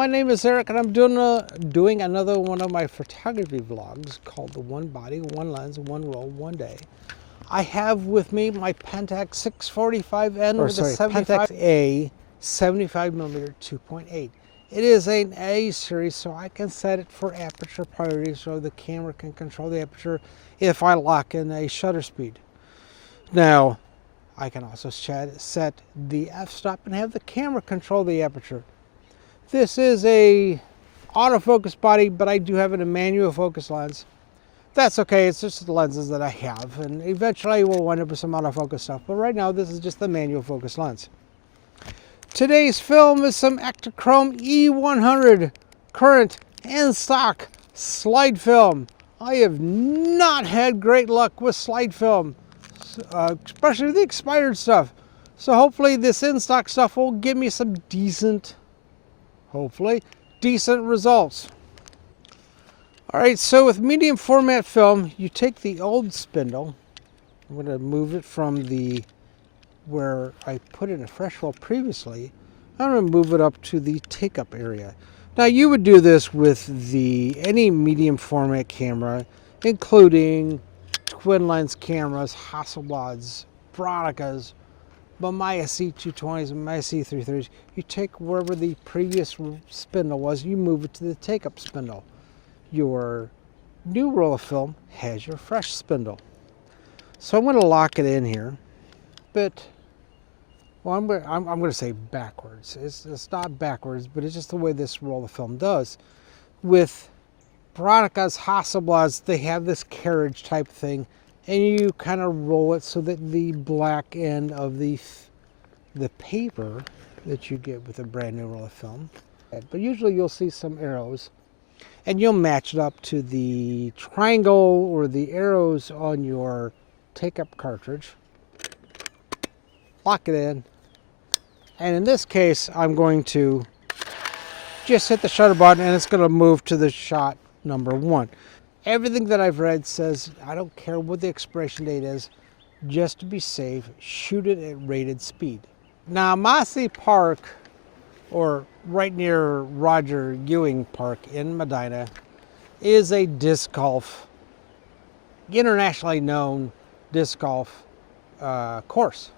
my name is Eric and I'm doing another one of my photography vlogs called the One Body, One Lens, One Roll, One Day. I have with me my Pentax 645N Pentax A 75mm 2.8. It is an A series, so I can set it for aperture priority so the camera can control the aperture if I lock in a shutter speed. Now, I can also set the f-stop and have the camera control the aperture. This is a autofocus body, but I do have a manual focus lens. That's okay, it's just the lenses that I have, and eventually we'll wind up with some autofocus stuff, but right now this is just the manual focus lens. Today's film is some Kodak E100 current and stock slide film. I have not had great luck with slide film, especially the expired stuff. So hopefully this in-stock stuff will give me some decent results. All right, so with medium format film, you take the old spindle. I'm going to move it from where I put in a fresh roll previously. I'm going to move it up to the take-up area. Now you would do this with any medium format camera, including twin lens cameras, Hasselblads, Bronicas, Mamiya C220s, Mamiya C330s. You take wherever the previous spindle was, you move it to the take-up spindle. Your new roll of film has your fresh spindle. So I'm going to lock it in here, but well, I'm going to say backwards. It's not backwards, but it's just the way this roll of film does. With Bronicas, Hasselblads, they have this carriage type thing, and you kind of roll it so that the black end of the paper that you get with a brand new roll of film. But usually you'll see some arrows, and you'll match it up to the triangle or the arrows on your take-up cartridge. Lock it in, and in this case I'm going to just hit the shutter button and it's going to move to the shot number 1. Everything that I've read says I don't care what the expiration date is, just to be safe, shoot it at rated speed. Now Massey Park, or right near Roger Ewing Park in Medina, is a disc golf, internationally known disc golf course.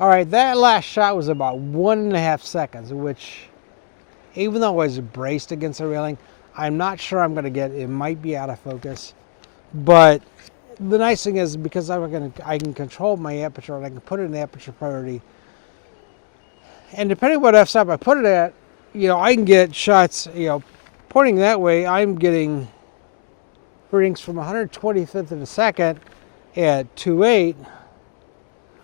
All right, that last shot was about 1.5 seconds, which, even though I was braced against the railing, I'm not sure I'm going to get it. Might be out of focus, but the nice thing is because I can control my aperture and I can put it in aperture priority. And depending on what f-stop I put it at, I can get shots, pointing that way, I'm getting readings from 125th of a second at 2.8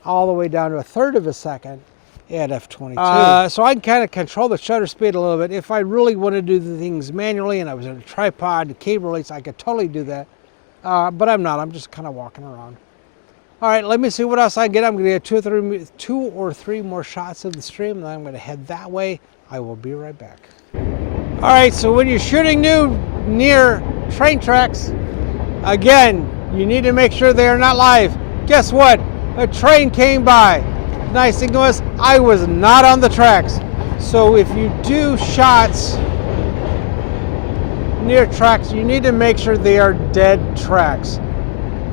all the way down to 1/3 of a second at f/22. So I can kind of control the shutter speed a little bit. If I really want to do the things manually and I was in a tripod, cable release, I could totally do that. But I'm not. I'm just kind of walking around. All right, let me see what else I can get. I'm going to get two or three more shots of the stream, and then I'm going to head that way. I will be right back. All right, so when you're shooting near train tracks, again, you need to make sure they are not live. Guess what? A train came by. Nice thing was, I was not on the tracks. So if you do shots near tracks, you need to make sure they are dead tracks,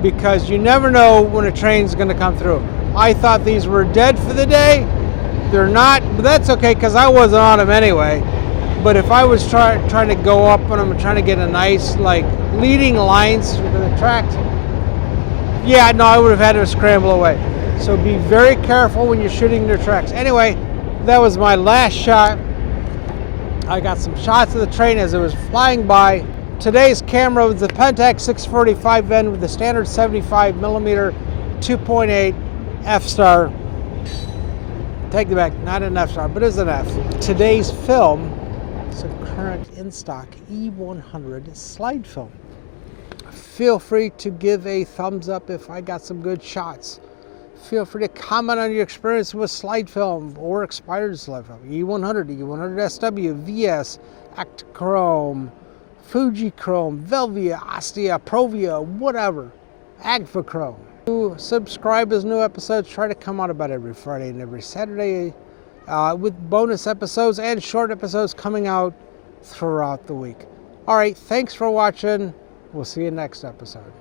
because you never know when a train's going to come through. I thought these were dead for the day. They're not, but that's okay because I wasn't on them anyway. But if I was trying to go up on them, trying to get a nice leading lines for the tracks, yeah, no, I would have had to scramble away. So be very careful when you're shooting near tracks. Anyway, that was my last shot. I got some shots of the train as it was flying by. Today's camera was the Pentax 645N with the standard 75mm 2.8 f-star. Take it back, not an f-star, but it's an f. Today's film is a current in-stock E100 slide film. Feel free to give a thumbs up if I got some good shots. Feel free to comment on your experience with slide film or expired slide film. E100, E100 SW, VS, Actachrome, Fujichrome, Velvia, Ostia, Provia, whatever. Agfachrome. Subscribe as new episodes try to come out about every Friday and every Saturday, with bonus episodes and short episodes coming out throughout the week. All right, thanks for watching. We'll see you next episode.